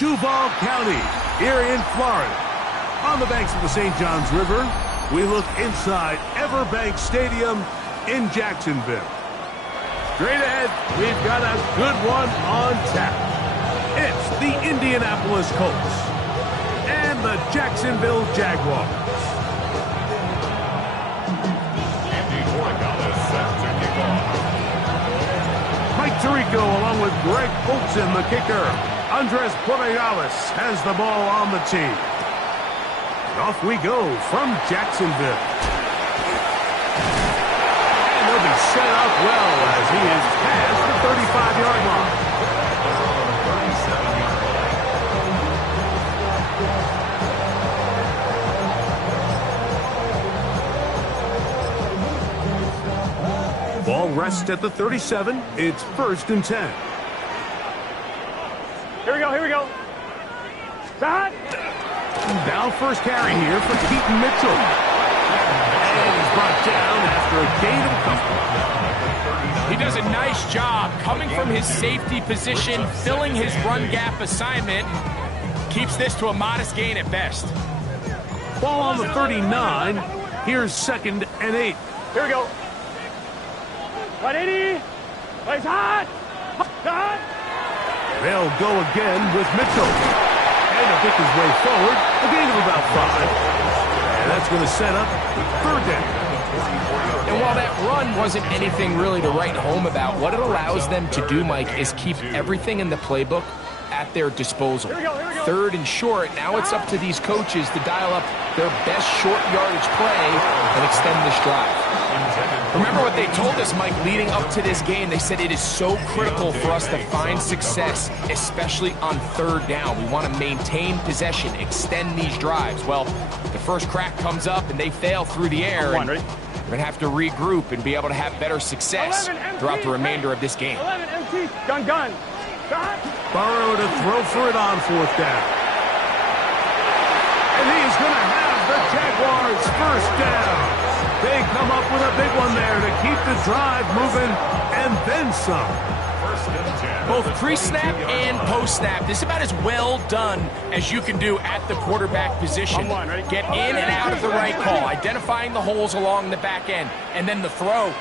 Duval County, here in Florida. On the banks of the St. Johns River, we look inside Everbank Stadium in Jacksonville. Straight ahead, we've got a good one on tap. It's the Indianapolis Colts and the Jacksonville Jaguars. Mike Tirico along with Greg Olsen, the kicker. Andres Portales has the ball on the tee. And off we go from Jacksonville. And he'll be set up well as he is past the 35-yard line. Ball rests at the 37. It's 1st and 10. Here we go. Stop. Now first carry here for Keaton Mitchell. And he's brought down after a gain of a couple. He does a nice job coming from his safety position, filling his run gap assignment. Keeps this to a modest gain at best. Ball on the 39. Here's 2nd and 8. Here we go. 180. Place hot. Hot. They'll go again with Mitchell. And he'll pick his way forward. A gain of about 5. And that's going to set up 3rd down. And while that run wasn't anything really to write home about, what it allows them to do, Mike, is keep everything in the playbook at their disposal. 3rd and short, now it's up to these coaches to dial up their best short yardage play and extend this drive. Remember what they told us, Mike, leading up to this game. They said it is so critical for us to find success, especially on 3rd down. We want to maintain possession, extend these drives. Well, the first crack comes up and they fail through the air. And we're going to have to regroup and be able to have better success throughout the remainder of this game. 11 MT. Gun. Burrow to throw for it on 4th down. And he's going to have the Jaguars' 1st down. They come up with a big one there to keep the drive moving, and then some. Both pre-snap and post-snap, this is about as well done as you can do at the quarterback position. Get in and out of the right call, identifying the holes along the back end, and then the throw.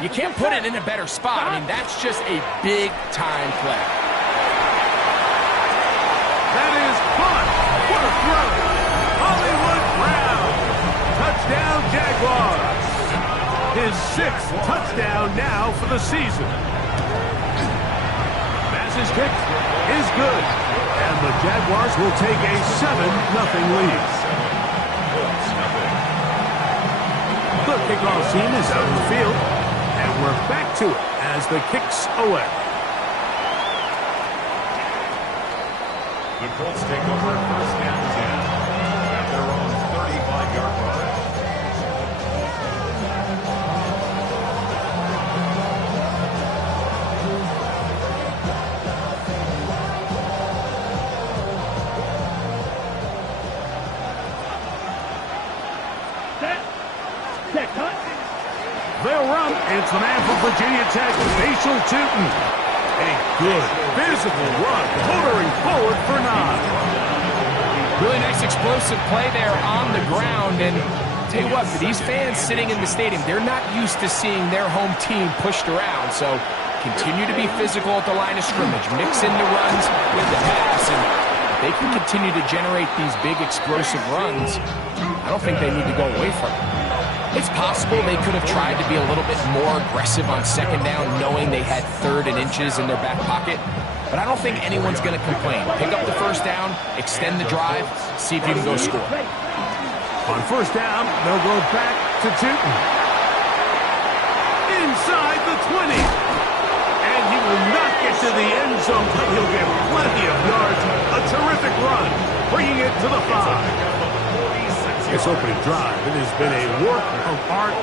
You can't put it in a better spot. I mean, that's just a big-time play. That is caught. What a throw. Hollywood Brown. Touchdown, Jaguars. His 6th touchdown now for the season. Pass's kick is good. And the Jaguars will take a 7-0 lead. The kickoff team is out in the field. And we're back to it as the kick's away. The Colts take over 1st and 10 at their own 35-yard line. Set, cut. They'll run. It's the man from Virginia Tech, Facial Tootin. A good physical run, motoring forward for 9. Really nice explosive play there on the ground. And tell you what, for these fans sitting in the stadium, they're not used to seeing their home team pushed around. So continue to be physical at the line of scrimmage. Mix in the runs with the pass. And if they can continue to generate these big explosive runs, I don't think they need to go away from it. It's possible they could have tried to be a little bit more aggressive on 2nd down, knowing they had 3rd and inches in their back pocket. But I don't think anyone's going to complain. Pick up the 1st down, extend the drive, see if you can go score. On 1st down, they'll go back to Tootin. Inside the 20. And he will not get to the end zone, but he'll get plenty of yards. A terrific run, bringing it to the 5. This opening drive, it has been a work of art.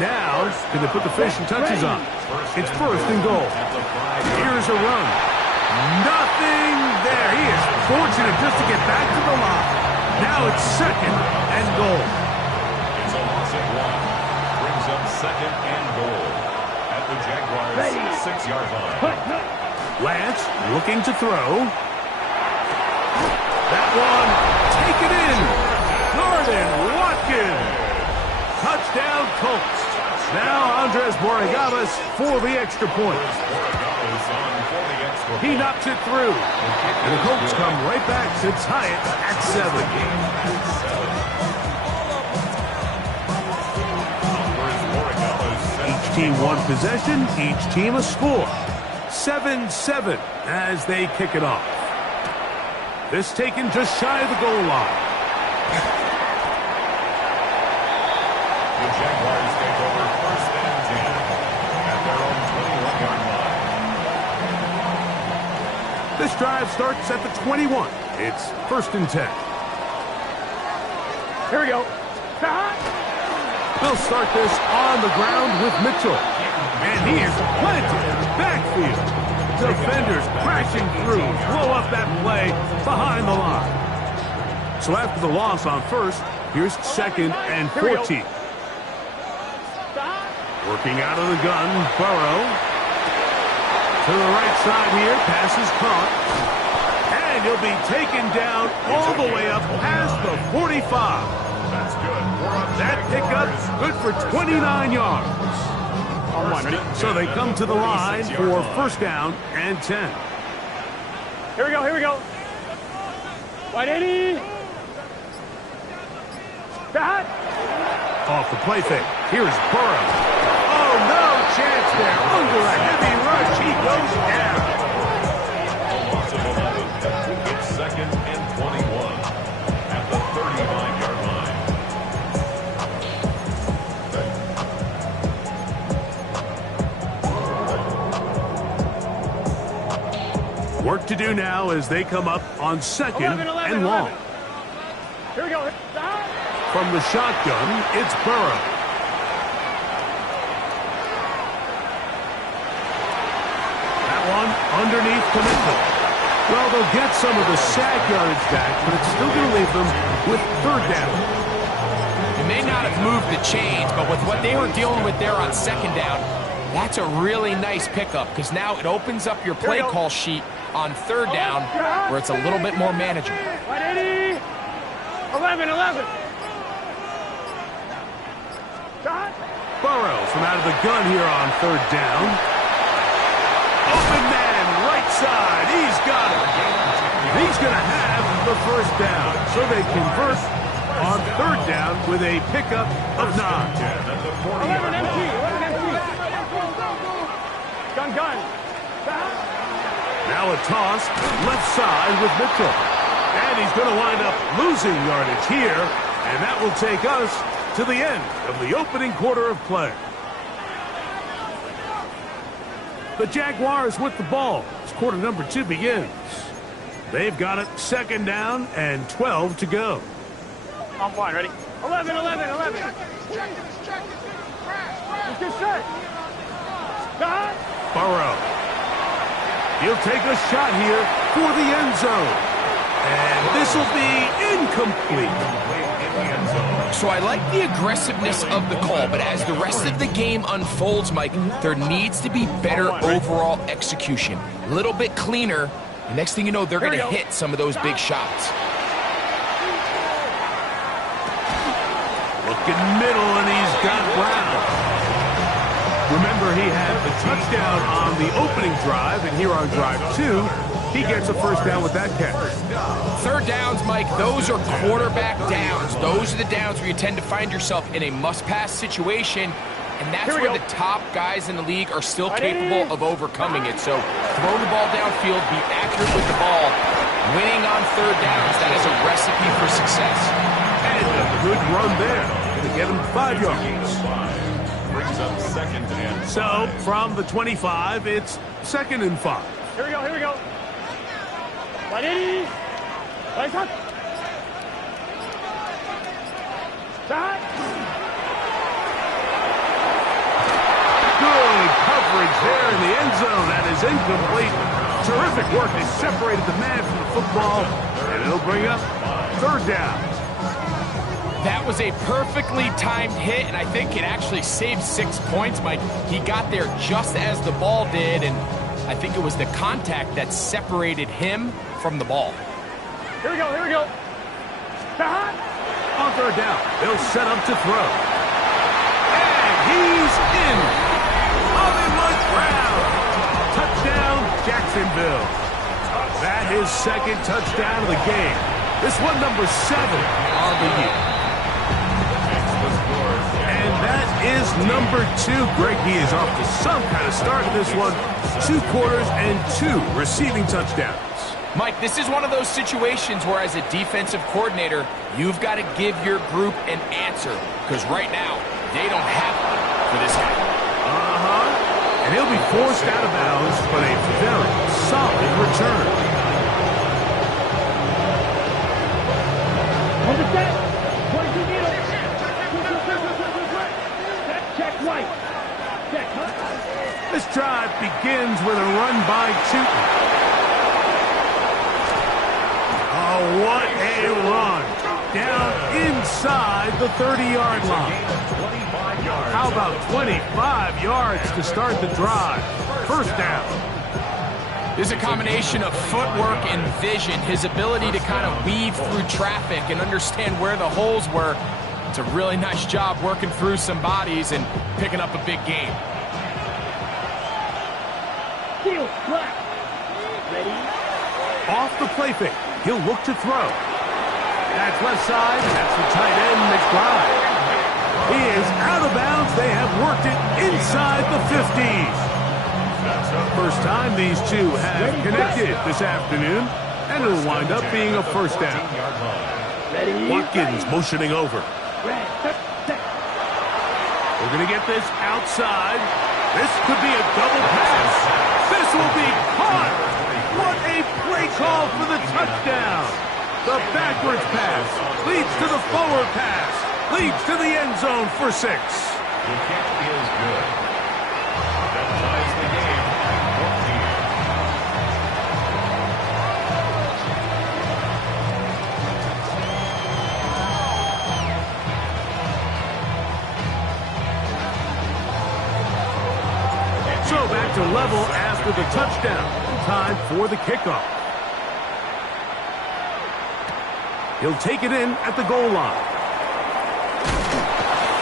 Now, can they put the finishing touches on? It's 1st and goal. Here's a run. Nothing there. He is fortunate just to get back to the line. Now it's 2nd and goal. It's a loss of 1. Brings up 2nd and goal at the Jaguars' 6-yard line. Lance looking to throw. that one. Take it in. Jordan Watkins. Touchdown, Colts. Now Andres Borregales for the extra point. He knocks it through. And the Colts come right back to tie it at 7. Each team one possession, each team a score. 7-7 as they kick it off. This taken just shy of the goal line. The Jaguars take over first and 10 at their own 21-yard line. This drive starts at the 21. It's first and 10. Here we go. They'll start this on the ground with Mitchell. And he is planted backfield. Defenders crashing through, blow up that play behind the line. So after the loss on first, here's second and 14. Working out of the gun, Burrow. To the right side here, pass is caught. And he'll be taken down all the way up past the 45. That's good. That pickup, good for 29 yards. So they come to the line for first down and 10. Here we go, here we go. Right, Eddie. That. Off the play fake. Here's Burrow. Oh, no chance there. Under a heavy rush, he goes down. Loss of 11. It's second and 21 at the 35-yard line. Work to do now as they come up on second and long. Here we go. From the shotgun, it's Burrow. That one underneath to Mitchell. Well, they'll get some of the sack yardage back, but it's still going to leave them with third down. They may not have moved the chains, but with what they were dealing with there on second down, that's a really nice pickup because now it opens up your play call sheet on third down where it's a little bit more manageable. 180. 11. Shot. Burrow from out of the gun here on third down. Open man, right side. He's got it. He's going to have the first down. So they convert on third down with a pickup of 9. 11 empty. Gun. Now a toss left side with Mitchell. And he's going to wind up losing yardage here. And that will take us to the end of the opening quarter of play. The Jaguars with the ball as quarter number 2 begins. They've got it second down and 12 to go. On one, ready? 11. Get set. Shot. Burrow. He'll take a shot here for the end zone. And this will be incomplete. So I like the aggressiveness of the call, but as the rest of the game unfolds, Mike, there needs to be better overall execution. A little bit cleaner. The next thing you know, they're going to hit some of those big shots. Looking middle, and he's got Brown. Remember, he had the touchdown on the opening drive, and here on drive 2, he gets a first down with that catch. Third downs, Mike, those are quarterback downs. Those are the downs where you tend to find yourself in a must-pass situation, and that's where the top guys in the league are still capable of overcoming it. So throw the ball downfield, be accurate with the ball. Winning on third downs, that is a recipe for success. And a good run there. Going to get him 5 yards. Brings up second and 5. So from the 25, it's second and 5. Here we go. 180. Right shot. Shot. Good coverage there in the end zone. That is incomplete. Terrific work. They separated the man from the football, and it'll bring up third down. That was a perfectly timed hit, and I think it actually saved 6 points, Mike. He got there just as the ball did, and I think it was the contact that separated him from the ball. Here we go, here we go. On third down, they'll set up to throw. And he's in. Hollywood Brown. Touchdown, Jacksonville. That is second touchdown of the game. This one number 7 on the year. And that is number 2. Greg, he is off to some kind of start in this one. 2 quarters and 2 receiving touchdowns. Mike, this is one of those situations where as a defensive coordinator, you've got to give your group an answer. Because right now, they don't have one for this guy. And he'll be forced out of bounds, but a very solid return. Hold it set. 22 needle. Check right. Check, huh? This drive begins with a run by Tootin. Oh, what a run. Down inside the 30-yard line. How about 25 yards to start the drive? First down. There's a combination of footwork and vision, his ability to kind of weave through traffic and understand where the holes were. It's a really nice job working through some bodies and picking up a big game. Heel, black. Ready? Off the play fake. He'll look to throw. That's left side. That's the tight end, McBride. He is out of bounds. They have worked it inside the 50s. First time these two have connected this afternoon, and it'll wind up being a first down. Watkins motioning over. We're going to get this outside. This could be a double pass. This will be caught. What a play call for the touchdown. The backwards pass leads to the forward pass. Leads to the end zone for 6. The kick is good. That ties the game at 14. So back to level after the touchdown. Time for the kickoff. He'll take it in at the goal line.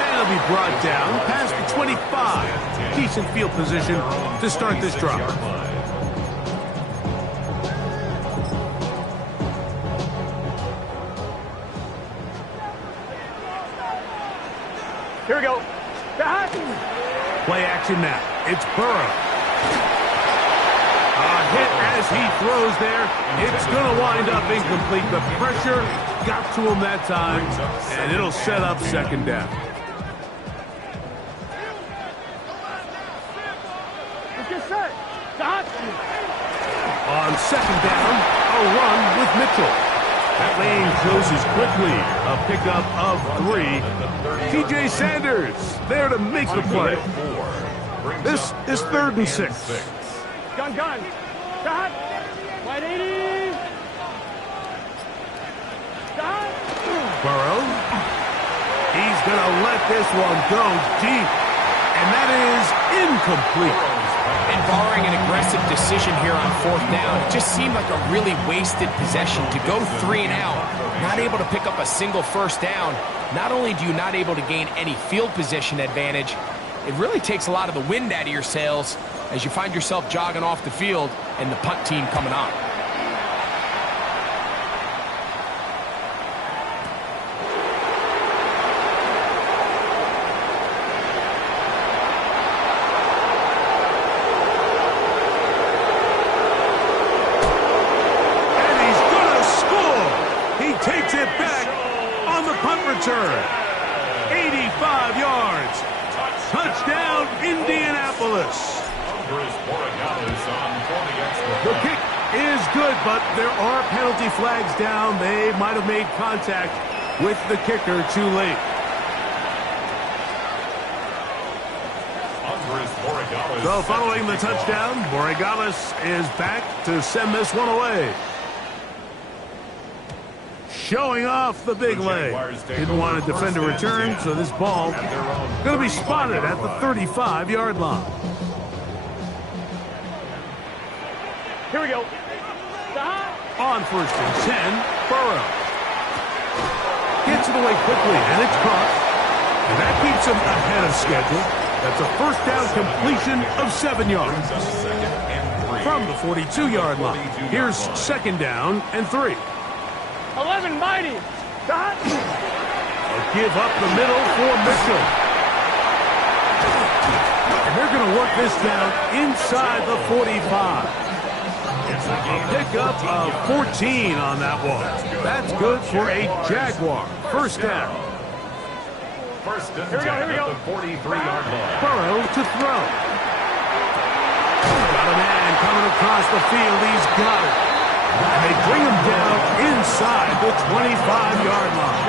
And he'll be brought down past the 25. Decent field position to start this drive. Here we go. Play action now. It's Burrow. A hit as he throws there. It's going to wind up incomplete. The pressure got to him that time, and it'll set up second down. On second down, a run with Mitchell. That lane closes quickly. A pickup of 3. TJ Sanders there to make the play. This is 3rd and 6. Gun. Shot. 180. Shot. Burrow. He's going to let this one go deep. And that is incomplete. And barring an aggressive decision here on 4th down, it just seemed like a really wasted possession to go 3 and out, not able to pick up a single first down. Not only do you not able to gain any field position advantage, it really takes a lot of the wind out of your sails as you find yourself jogging off the field and the punt team coming on. And he's going to score. He takes it back on the punt return. 85 yards. Touchdown, Indianapolis. The kick is good, but there are penalty flags down. They might have made contact with the kicker too late. So following the touchdown, Borregales is back to send this one away. Showing off the big leg. Didn't want to defend a return, so this ball going to be spotted at the 35-yard line. Here we go. On 1st and 10. Burrow. Gets it away quickly, and it's caught. And that keeps him ahead of schedule. That's a first down completion of 7 yards. From the 42-yard line, here's second down and 3. 11 mighty. Dot. A give up the middle for Mitchell. And they're going to work this down inside the 45. A pickup of 14 on that one. That's good for a Jaguar. First down. First and Here we 10 go. at the 43-yard line. Burrow to throw. Got a man coming across the field. He's got it. And they bring him down inside the 25-yard line.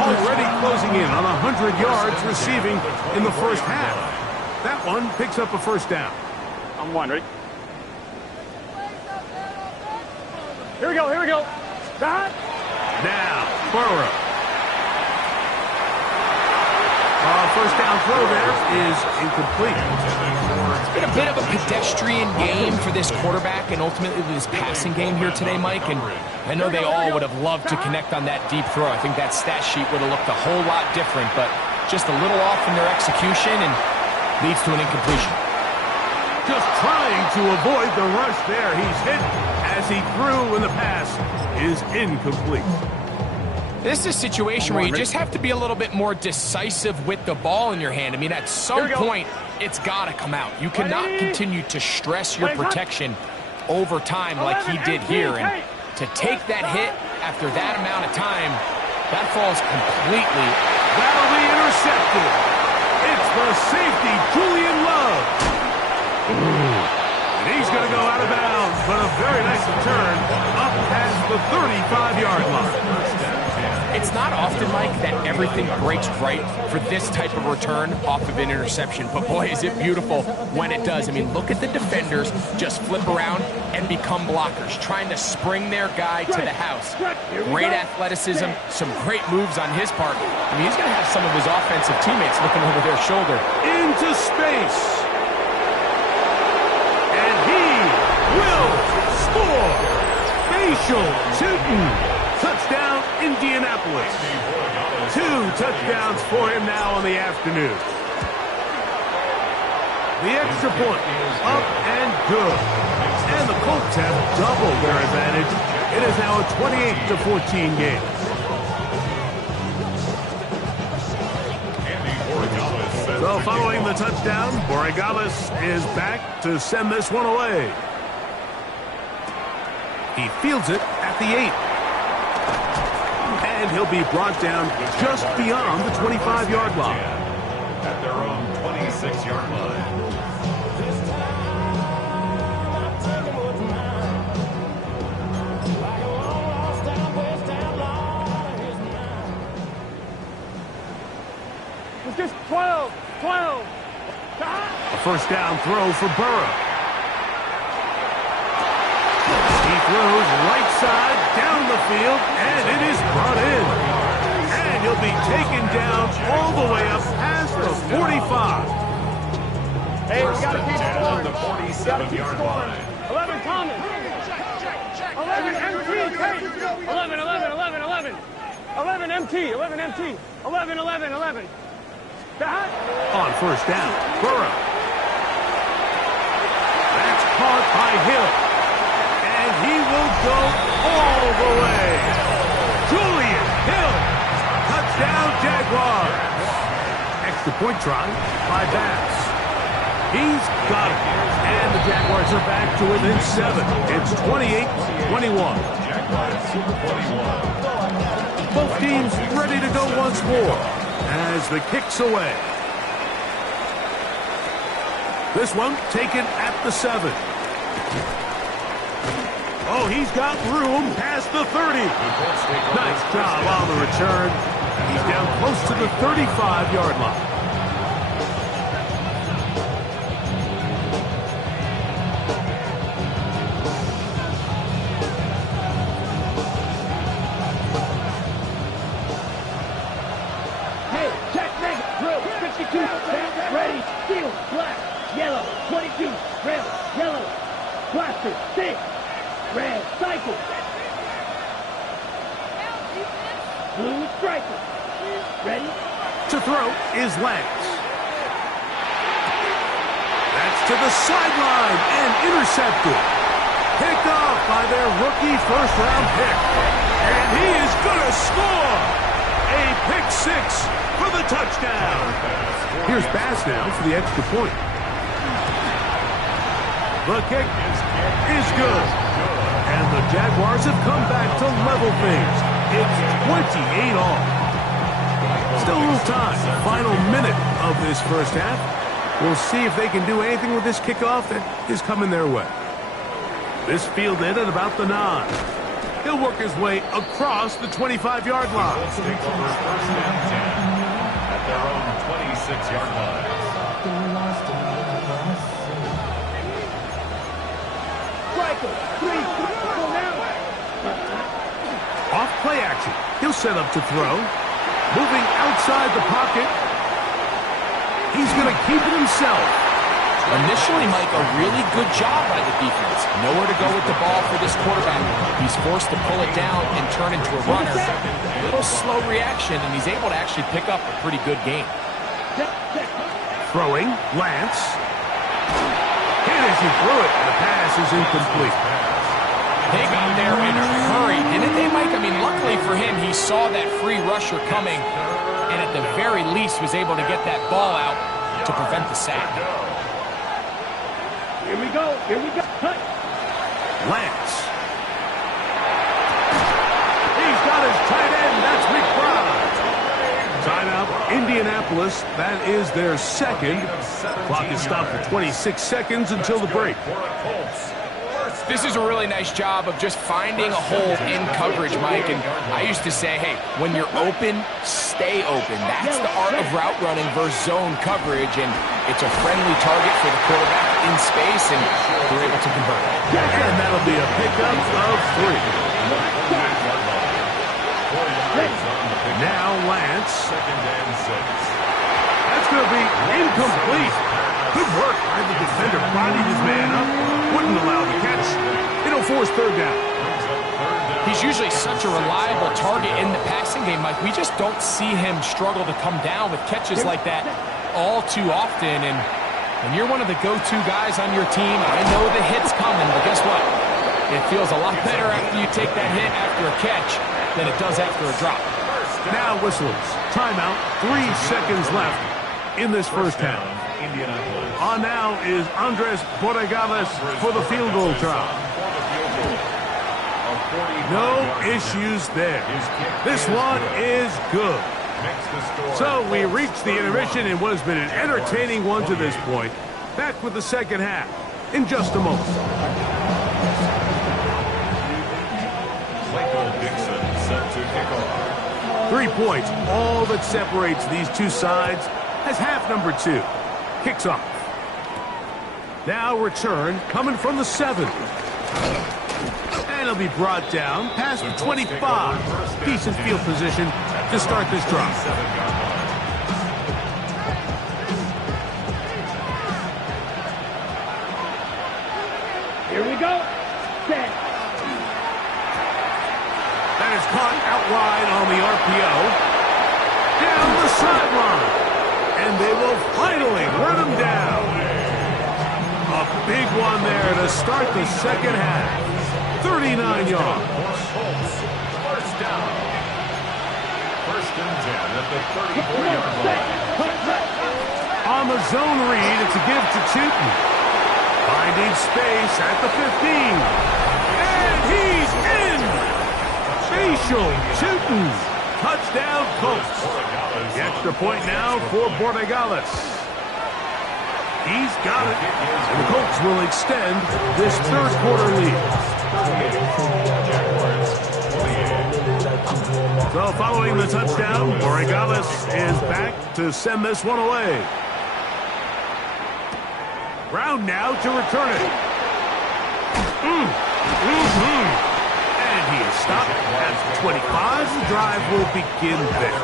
Already closing in on 100 yards receiving in the first half. That one picks up a first down. I'm one. Ready? Here we go. Dot. Now, Burrow. First down throw there is incomplete. It's been a bit of a pedestrian game for this quarterback and ultimately this passing game here today, Mike. And I know they all would have loved to connect on that deep throw. I think that stat sheet would have looked a whole lot different, but just a little off in their execution and leads to an incompletion. Just trying to avoid the rush there. He's hit as he threw, and the pass is incomplete. This is a situation where you just have to be a little bit more decisive with the ball in your hand. I mean, at some point, it's got to come out. You cannot continue to stress your protection over time like he did here. And to take that hit after that amount of time, that falls completely. That'll be intercepted. It's the safety, Julian Love. And he's going to go out of bounds, but a very nice return up past the 35-yard line. It's not often, Mike, that everything breaks right for this type of return off of an interception. But, boy, is it beautiful when it does. I mean, look at the defenders just flip around and become blockers, trying to spring their guy to the house. Great athleticism, some great moves on his part. I mean, he's going to have some of his offensive teammates looking over their shoulder. Into space. And he will score. Facial Tootin'. Touchdown, Indianapolis. 2 touchdowns for him now on the afternoon. The extra point up and good. And the Colts have doubled their advantage. It is now a 28-14 game. So following the touchdown, Borregales is back to send this one away. He fields it at the 8. And he'll be brought down just beyond the 25-yard line. At their own 26-yard line. It's just 12. A first down throw for Burrow. He throws right side down the field, and it is brought in. And he'll be taken down all the way up past the 45. Hey, we got to keep At scoring. the 47-yard line. 11 Thomas. 11 MT. 11 MT. 11. That. On first down, Burrow. That's caught by Hill. And he will go all the way. Julian Hill. Touchdown, Jaguars. Extra point try by Bass. He's got it. And the Jaguars are back to within 7. It's 28-21. Both teams ready to go once more as the kick's away. This one taken at the 7. Oh, he's got room past the 30. Nice job on the return. He's down close to the 35-yard line. Hey, check next, drill, 52, stand ready, steel, black, yellow, 22, red, yellow, blaster, 6, red, cycle. Blue striker. Ready? To throw is Lance. That's to the sideline and intercepted. Picked off by their rookie first-round pick. And he is going to score. A pick six for the touchdown. Here's Bass now for the extra point. The kick is good. And the Jaguars have come back to level things. It's 28 all. Still a little time. Final minute of this first half. We'll see if they can do anything with this kickoff that is coming their way. This fielded at about the 9. He'll work his way across the 25-yard line. Colts take over first and 10 at their own 26-yard line. Striker. 3. Go now. Off play action. He'll set up to throw. Moving outside the pocket. He's going to keep it himself. Initially, Mike, a really good job by the defense. Nowhere to go with the ball for this quarterback. He's forced to pull it down and turn into a runner. A little slow reaction, and he's able to actually pick up a pretty good game. Throwing, Lance. Hit as he threw it. The pass is incomplete. They got there in a hurry, didn't they, Mike? I mean, luckily for him, he saw that free rusher coming, and at the very least was able to get that ball out to prevent the sack. Here we go. Here we go. Cut. Lance. He's got his tight end. That's McBride. Timeout, Indianapolis. That is their second. Clock is stopped for 26 seconds until the break. This is a really nice job of just finding a hole in coverage, Mike. And I used to say, hey, when you're open, stay open. That's the art of route running versus zone coverage. And it's a friendly target for the quarterback in space, and they're able to convert. And that'll be a pickup of 3. Now Lance. Second and 6. That's going to be incomplete. Good work by the defender. Bodied his man up. Wouldn't allow the catch. It'll force third down. He's usually such a reliable target in the passing game, Mike. We just don't see him struggle to come down with catches like that all too often. And when you're one of the go-to guys on your team, I know the hit's coming, but guess what? It feels a lot better after you take that hit after a catch than it does after a drop. Now whistles. Timeout. 3 seconds left in this first half. On now is Andres Borregales for the field goal try. No issues there. This one is good. So we reach the intermission in what has been an entertaining one to this point. Back with the second half in just a moment. 3 points, all that separates these two sides as half number 2 kicks off. Now return coming from the 7. And it'll be brought down past the 25. Decent field position to start this drive. Here we go. Set. That is caught out wide on the RPO. Down the sideline. And they will finally run him down. A big one there to start the second half. 39 yards. First down. First and 10 at the 34-yard line. On the zone read, it's a give to Tootin. Finding space at the 15. And he's in! Facial Tootin. Touchdown Colts. The extra point now for Borregales. He's got it. And the Colts will extend this third quarter lead. So following the touchdown, Borregales is back to send this one away. Brown now to return it. And he is stopped at the 25. The drive will begin there.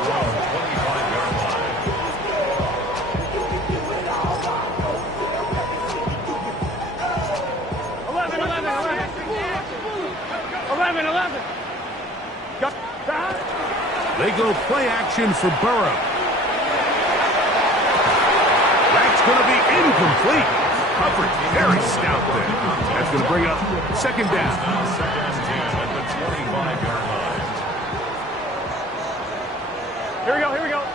11. They go play action for Burrow. That's going to be incomplete. Coverage very stout there. That's going to bring up second down. Second and 10 at the 25-yard line. Here we go, here we go.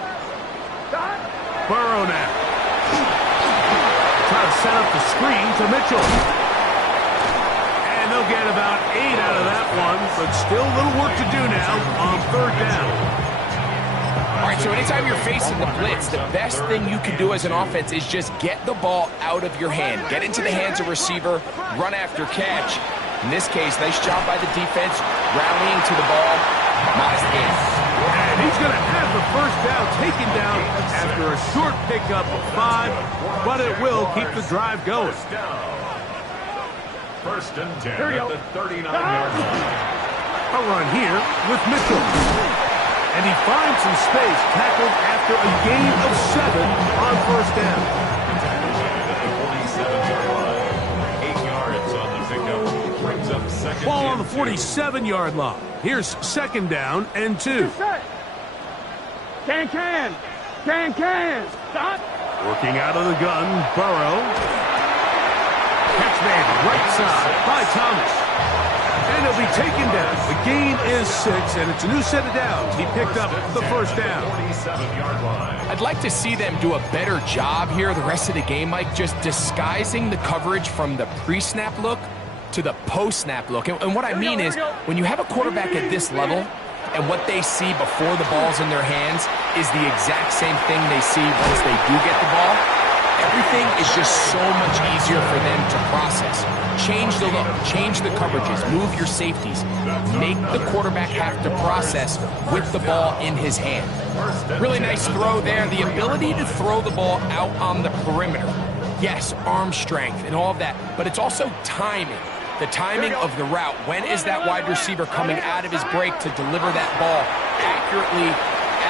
Stop. Burrow now. Try to set up the screen to Mitchell. And they'll get about 8 out of that one, but still a little work to do now on third down. All right, so anytime you're facing the blitz, the best thing you can do as an offense is just get the ball out of your hand. Get into the hands of receiver, run after catch. In this case, nice job by the defense, rallying to the ball. Modest gain. And he's going to have the first down taken down after a short pickup of 5, but it will keep the drive going. First and 10 at the 39-yard line. A run here with Mitchell. And he finds some space, tackled after a gain of 7 on first down. At the 47-yard line. 8 yards on the pickup. Brings up second. Ball on the 47-yard line. Here's second down and 2. Can. Stop. Working out of the gun, Burrow. Catch made right side by Thomas. And he'll be taken down. The gain is 6, and it's a new set of downs. He picked up the first down. 47-yard line. I'd like to see them do a better job here the rest of the game, Mike, just disguising the coverage from the pre-snap look to the post-snap look. And what I mean is, when you have a quarterback at this level, and what they see before the ball's in their hands is the exact same thing they see once they do get the ball, everything is just so much easier for them to process. Change the look, change the coverages, move your safeties. Make the quarterback have to process with the ball in his hand. Really nice throw there. The ability to throw the ball out on the perimeter. Yes, arm strength and all of that, but it's also timing. The timing of the route. When is that wide receiver coming out of his break to deliver that ball accurately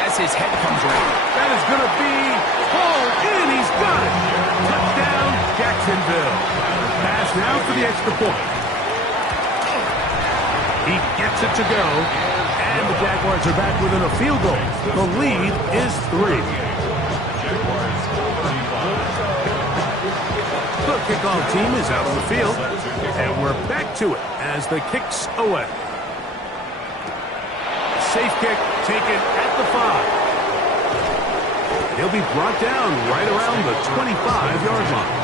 as his head comes around? That is going to be hauled in. He's got it. Touchdown, Jacksonville. Pass now for the extra point. He gets it to go. And the Jaguars are back within a field goal. The lead is 3. The kickoff team is out on the field. And we're back to it as the kick's away. Safe kick taken at the 5. He'll be brought down right around the 25-yard line.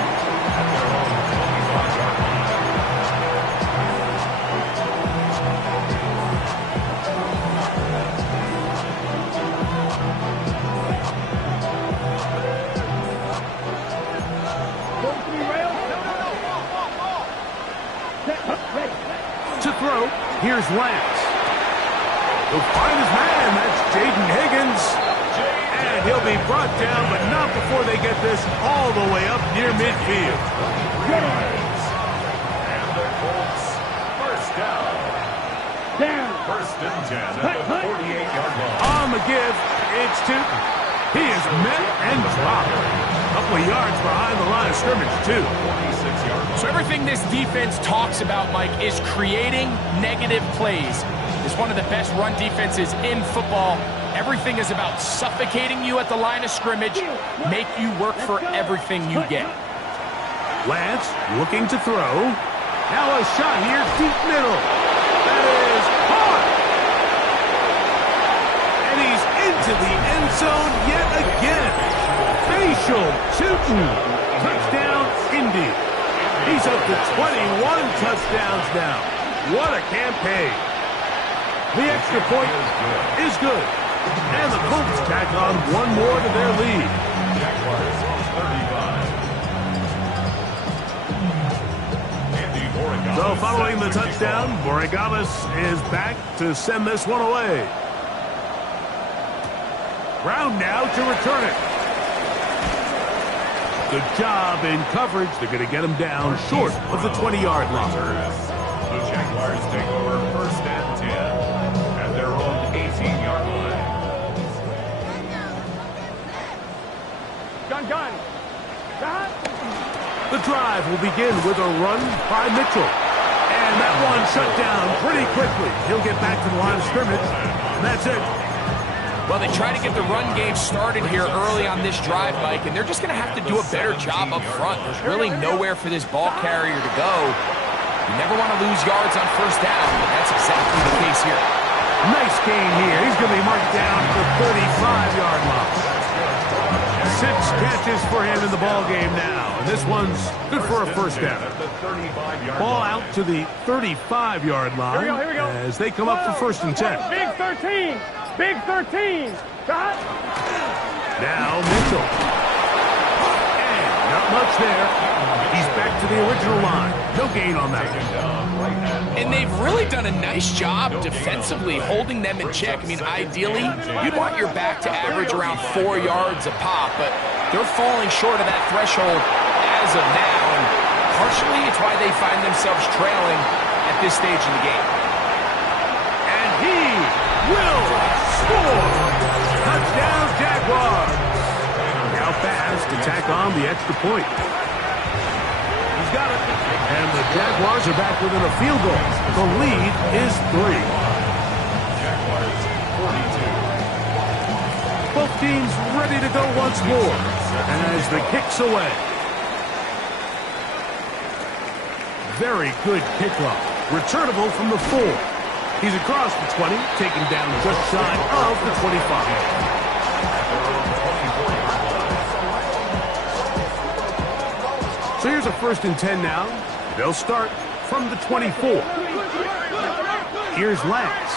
To throw, here's Lance. He'll find his man. That's Jaden Higgins. And he'll be brought down, but not before they get this all the way up near midfield. And the Colts first down. First and 10 at the 48-yard line. On the give, it's Tootin. He is met and dropped. A couple of yards behind the line of scrimmage, too. 46-yard line. So everything this defense talks about, Mike, is creating negative plays. It's one of the best run defenses in football. Everything is about suffocating you at the line of scrimmage, make you work for everything you get. Lance looking to throw. Now a shot here, deep middle. That is hard. And he's into the end zone yet again. Facial Tootin. Touchdown, Indy. He's up to 21 touchdowns now. What a campaign. The extra point is good. And the Colts tack on one more to their lead. Jaguars 35. So following the touchdown, Borregales is back to send this one away. Brown now to return it. Good job in coverage. They're going to get him down short of the 20-yard line. The Jaguars take over first and 10 at their own 18-yard line. Gun. The drive will begin with a run by Mitchell. And that one shut down pretty quickly. He'll get back to the line of scrimmage. And that's it. Well, they try to get the run game started here early on this drive, Mike, and they're just going to have to do a better job up front. There's really nowhere for this ball carrier to go. You never want to lose yards on first down, but that's exactly the case here. Nice gain here. He's going to be marked down at the 35-yard line. 6 catches for him in the ball game now. And this one's good for a first down. Ball out to the 35-yard line. Here we go. As they come up for 1st and 10. Big 13. Big 13. Got. Now Mitchell. And not much there. He's back to the original line. No gain on that. And they've really done a nice job defensively holding them in check. I mean, ideally, you'd want your back to average around 4 yards a pop, but they're falling short of that threshold as of now, and partially it's why they find themselves trailing at this stage in the game. And he will score! Touchdown, Jaguars! Now fast to tack on the extra point. He's got it. And the Jaguars are back within a field goal. The lead is 3. Jaguars 42. Both teams ready to go once more. As the kick's away. Very good kickoff. Returnable from the 4. He's across the 20, taken down just shy of the 25. So here's a 1st and 10 now. They'll start from the 24. Here's Lance.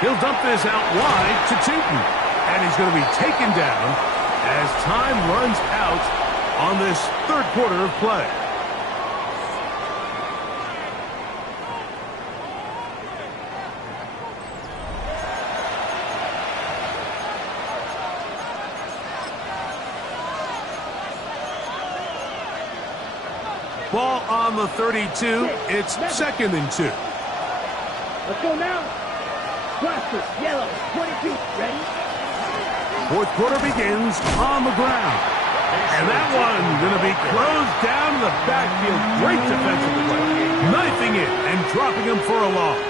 He'll dump this out wide to Tootin. And he's going to be taken down as time runs out on this 3rd quarter of play. Ball on the 32. It's 2nd and 2. Let's go now. Cluster, yellow, 22. Ready? 4th quarter begins on the ground. And that one going to be closed down to the backfield. Great defensive play. Knifing it and dropping him for a loss.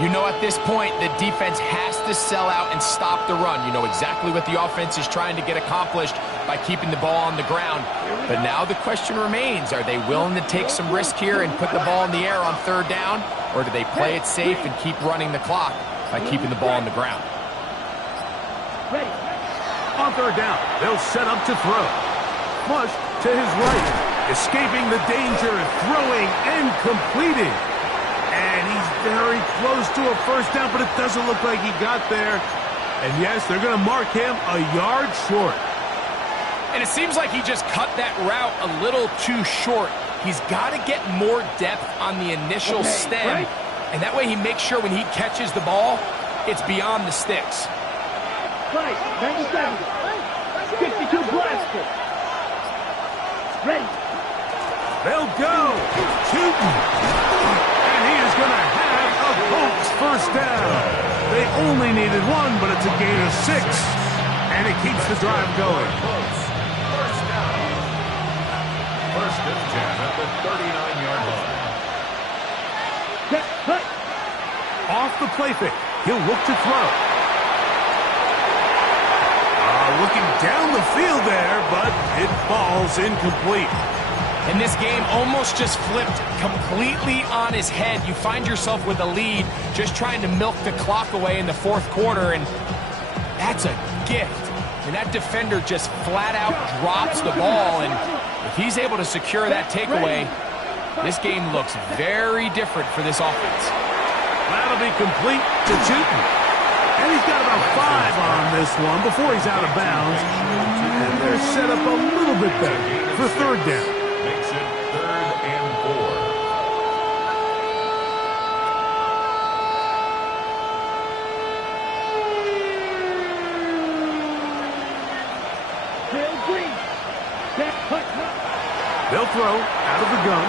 You know, at this point, the defense has to sell out and stop the run. You know exactly what the offense is trying to get accomplished by keeping the ball on the ground. But now the question remains, are they willing to take some risk here and put the ball in the air on 3rd down? Or do they play it safe and keep running the clock by keeping the ball on the ground? Ready. On 3rd down, they'll set up to throw. Flush to his right. Escaping the danger, throwing and completing. And he's very close to a 1st down, but it doesn't look like he got there. And yes, they're going to mark him a yard short. And it seems like he just cut that route a little too short. He's got to get more depth on the initial stem. And that way he makes sure when he catches the ball, it's beyond the sticks. Right, 97. 52 blaster. Ready. They'll go. Tootin. And he is going to have a Colts 1st down. They only needed 1, but it's a gain of 6. And it keeps the drive going. 1st down. 1st and 10 at the 39-yard line. Cut. Off the play fake. He'll look to throw. Looking down the field there, but it falls incomplete. And this game almost just flipped completely on his head. You find yourself with a lead, just trying to milk the clock away in the 4th quarter, and that's a gift. And that defender just flat out drops the ball, and if he's able to secure that takeaway, this game looks very different for this offense. That'll be complete to Tootin. And he's got about 5 on this one before he's out of bounds. And they're set up a little bit better for 3rd down. Makes it 3rd and 4. Bill Green. They'll throw out of the gun.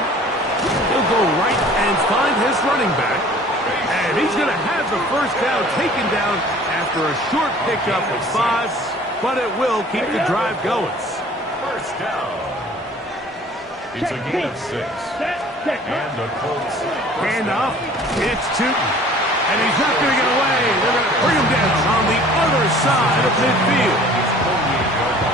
He'll go right and find his running back. And he's going to have the 1st down taken down after a short pickup of 5, but it will keep the drive going. 1st down. It's a gain of 6. And the Colts. Hand off. It's Tootin. And he's not going to get away. They're going to bring him down on the other side of midfield.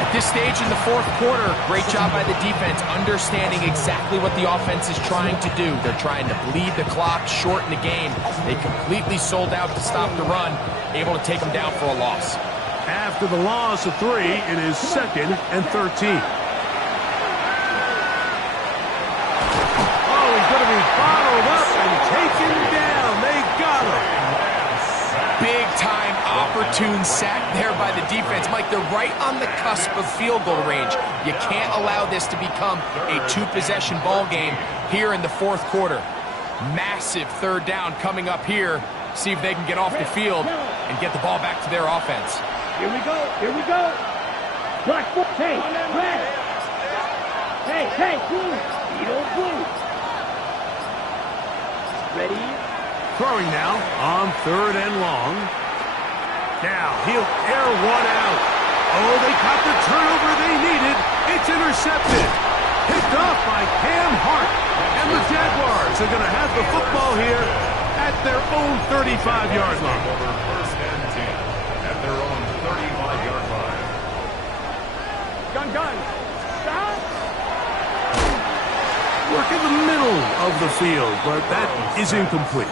At this stage in the fourth quarter, great job by the defense, understanding exactly what the offense is trying to do. They're trying to bleed the clock, shorten the game. They completely sold out to stop the run, able to take them down for a loss. After the loss of 3, it is 2nd and 13. Oh, he's going to be bottled up and taken down. They got him. Big-time opportune sack there by the defense. Mike, they're right on the cusp of field goal range. You can't allow this to become a 2-possession ball game here in the fourth quarter. Massive 3rd down coming up here. See if they can get off the field and get the ball back to their offense. Here we go. Here we go. Black foot. Hey, red. Hey, blue. Beetle blue. Ready? Throwing now on 3rd and long. Now he'll air one out. Oh, they got the turnover they needed. It's intercepted. Picked off by Cam Hart. And the Jaguars are going to have the football here at their own 35-yard line. First and 10 at their own 35-yard line. Gun. Stop. Work in the middle of the field, but that is incomplete.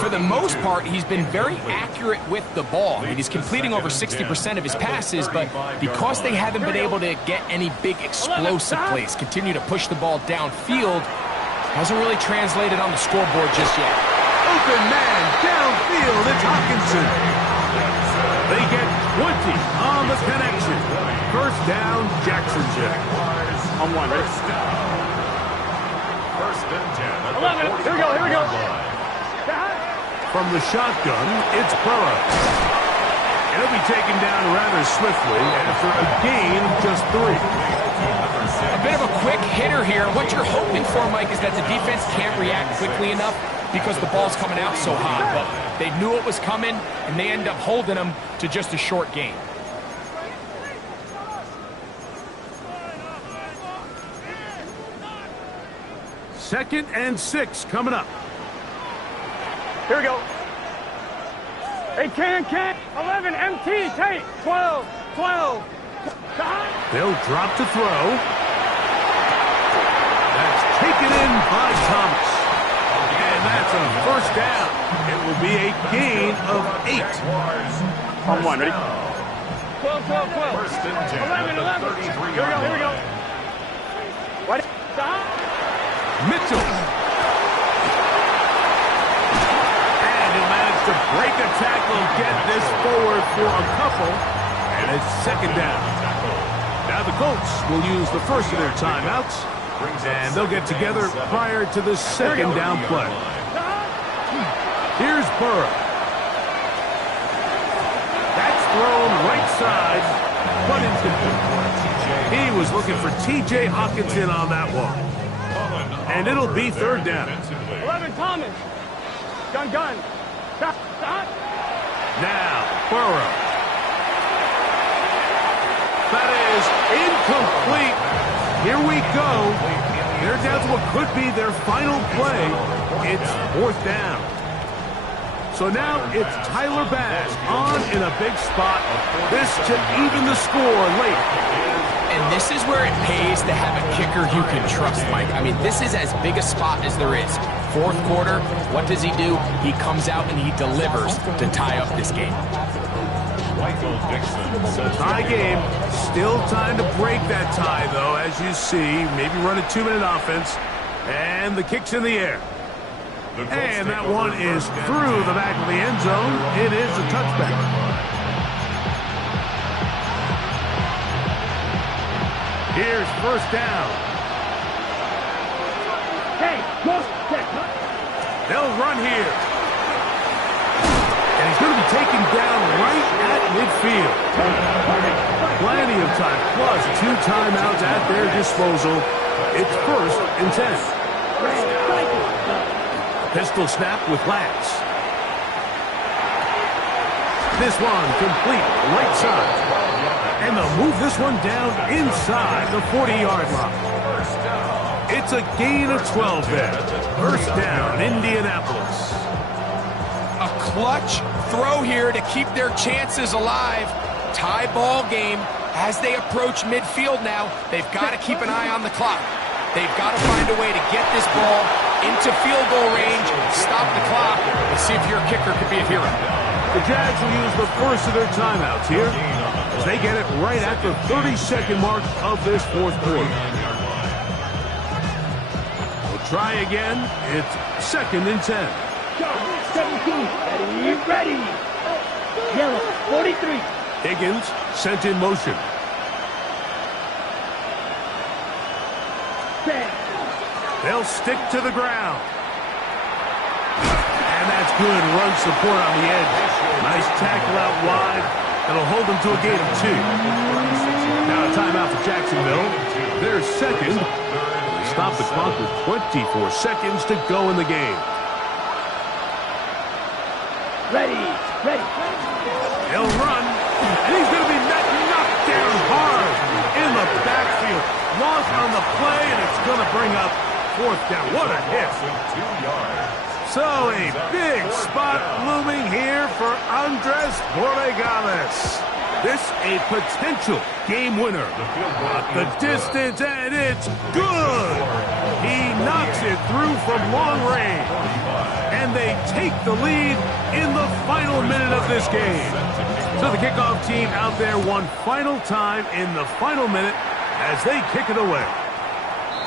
For the most part, he's been very accurate with the ball. I mean, he's completing over 60% of his passes, but because they haven't been able to get any big explosive plays, continue to push the ball downfield, hasn't really translated on the scoreboard just yet. Open man downfield, it's Hockenson. They get 20 on the connection. First down, Jacksonville. On 1, ready? First and 10 at 11. Here we go. From the shotgun, it's Burrow. It'll be taken down rather swiftly after a gain of just 3. A bit of a quick hitter here. What you're hoping for, Mike, is that the defense can't react quickly enough because the ball's coming out so hot. But they knew it was coming, and they end up holding them to just a short gain. Second and 6 coming up. Here we go. Hey, can. 11, MT, take. 12. They'll drop to throw. That's taken in by Thomas. And that's a first down. It will be a gain of 8. On 1, ready? 12. First and 10 at the 33-yard Here we go. What? Stop. Mitchell. And he'll manage to break a tackle, get this forward for a couple, and it's 2nd down. Now the Colts will use the first of their timeouts, and they'll get together prior to the 2nd down play. Here's Burrow. That's thrown right side, but incomplete. He was looking for T.J. Hockenson on that one. And it'll be 3rd down. 11, Thomas. Gun. Stop. Now, Burrow. That is incomplete. Here we go. They're down to what could be their final play. It's 4th down. So now it's Tyler Bass on in a big spot. This to even the score late. And this is where it pays to have a kicker you can trust, Mike. I mean, this is as big a spot as there is. Fourth quarter, what does he do? He comes out and he delivers to tie up this game. Tie game. Still time to break that tie, though, as you see. Maybe run a 2-minute offense. And the kick's in the air. And that one is through the back of the end zone. It is a touchback. Here's first down. Hey, go. They'll run here. And he's going to be taken down right at midfield. Plenty of time, plus 2 timeouts at their disposal. It's 1st and 10. Pistol snap with Lance. This one complete, right side. And they'll move this one down inside the 40-yard line. It's a gain of 12 there. First down, Indianapolis. clutch throw here to keep their chances alive. Tie ball game as they approach midfield now. They've got to keep an eye on the clock. They've got to find a way to get this ball into field goal range, stop the clock, and see if your kicker could be a hero. The Jags will use the first of their timeouts here as they get it right at the 30-second mark of this fourth quarter. We'll try again. It's 2nd and 10. 17, ready. Yellow, 43. Higgins sent in motion. 10. They'll stick to the ground. And that's good run support on the edge. Nice tackle out wide. That'll hold them to a gain of 2. Now a timeout for Jacksonville. They're second. They stop the clock with 24 seconds to go in the game. Ready. He'll run, and he's going to be knocked down hard in the backfield. Loss on the play, and it's going to bring up 4th down. What a hit. 2 yards. So a big spot looming here for Andres Borregales. This a potential game winner. At the distance, and it's good. He knocks it through from long range. And they take the lead in the final minute of this game. So the kickoff team out there one final time in the final minute as they kick it away.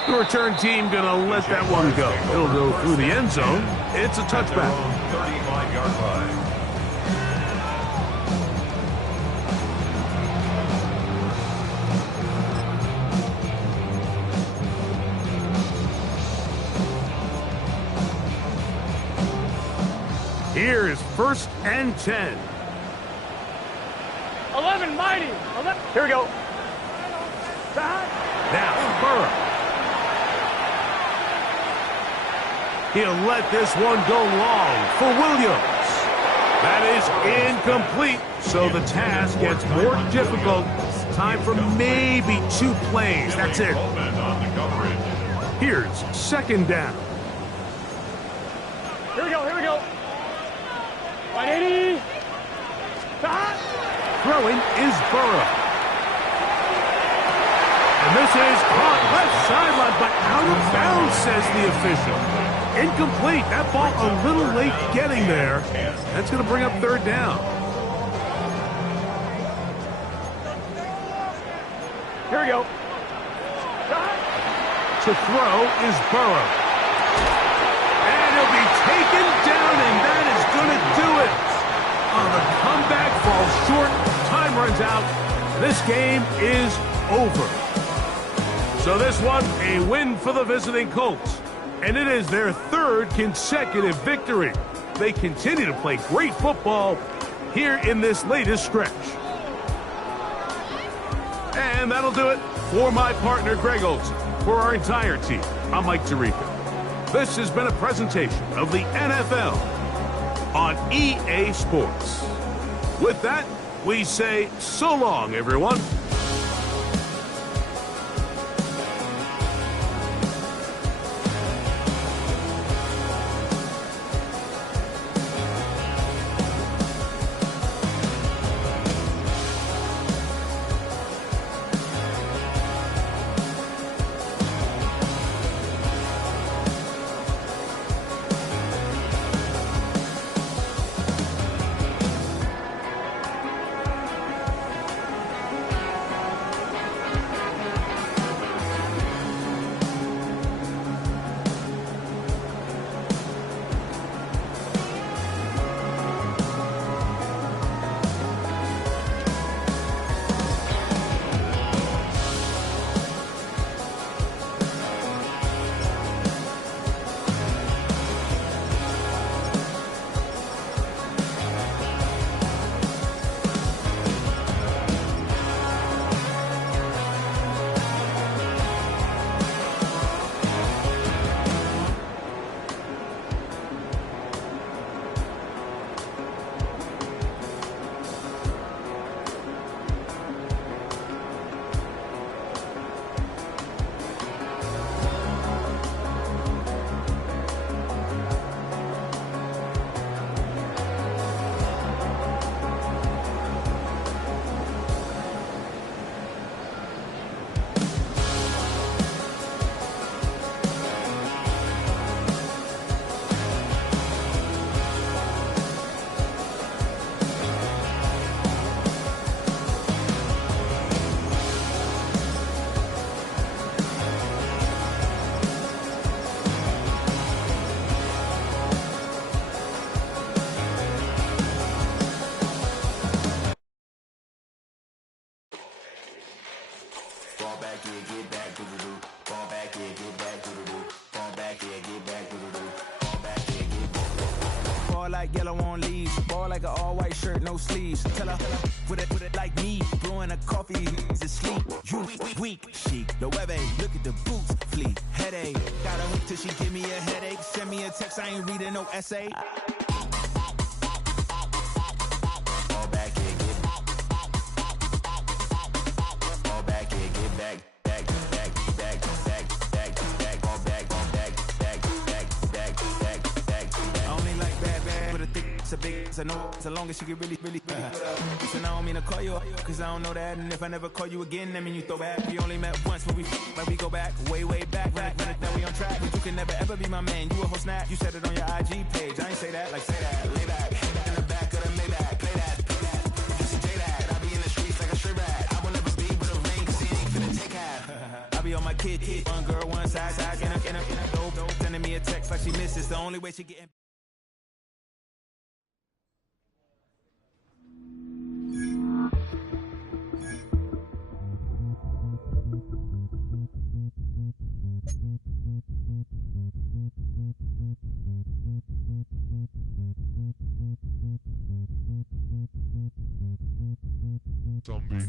The return team going to let that one go. It'll go through the end zone. It's a touchback. 35-yard line. Here is 1st and 10. 11, mighty. 11. Here we go. Now, Burrow. He'll let this one go long for Williams. That is incomplete, so the task gets more difficult. Time for maybe 2 plays. That's it. Here's 2nd down. Here we go. 180. Throwing is Burrow. And this is caught left sideline, but out of bounds, says the official. Incomplete. That ball a little late getting there. That's going to bring up 3rd down. Here we go. To throw is Burrow. And he'll be taken down, and that is going to do it. The comeback falls short. Time runs out. This game is over. So this one, a win for the visiting Colts. And it is their 3rd consecutive victory. They continue to play great football here in this latest stretch. And that'll do it for my partner, Greg Olson. For our entire team, I'm Mike Tirico. This has been a presentation of the NFL on EA Sports. With that, we say so long, everyone. like yellow on leaves. Ball like an all-white shirt, no sleeves. Tell her, put it like me. Blowing a coffee, he's asleep. You weak, chic. The web look at the boots, fleet. Headache, gotta wait till she give me a headache. Send me a text, I ain't reading no essay. All back here, get all back here, get back. It's a big, it's a no, so long as she get really put up. So now I don't mean to call you up, cause I don't know that. And if I never call you again, that mean you throw back. We only met once, but we go back, way back. Now we on track, but you can never ever be my man. You a whole snap, you said it on your IG page. I ain't say that, like say that, lay back. In the back of the Maybach, play that. Just say that, I be in the streets like a stray rat. I will never be with a ring, cause he ain't finna take half. I be on my kid, one girl, one side, in a dope, sending me a text like she misses. The only way she getting. Zombie.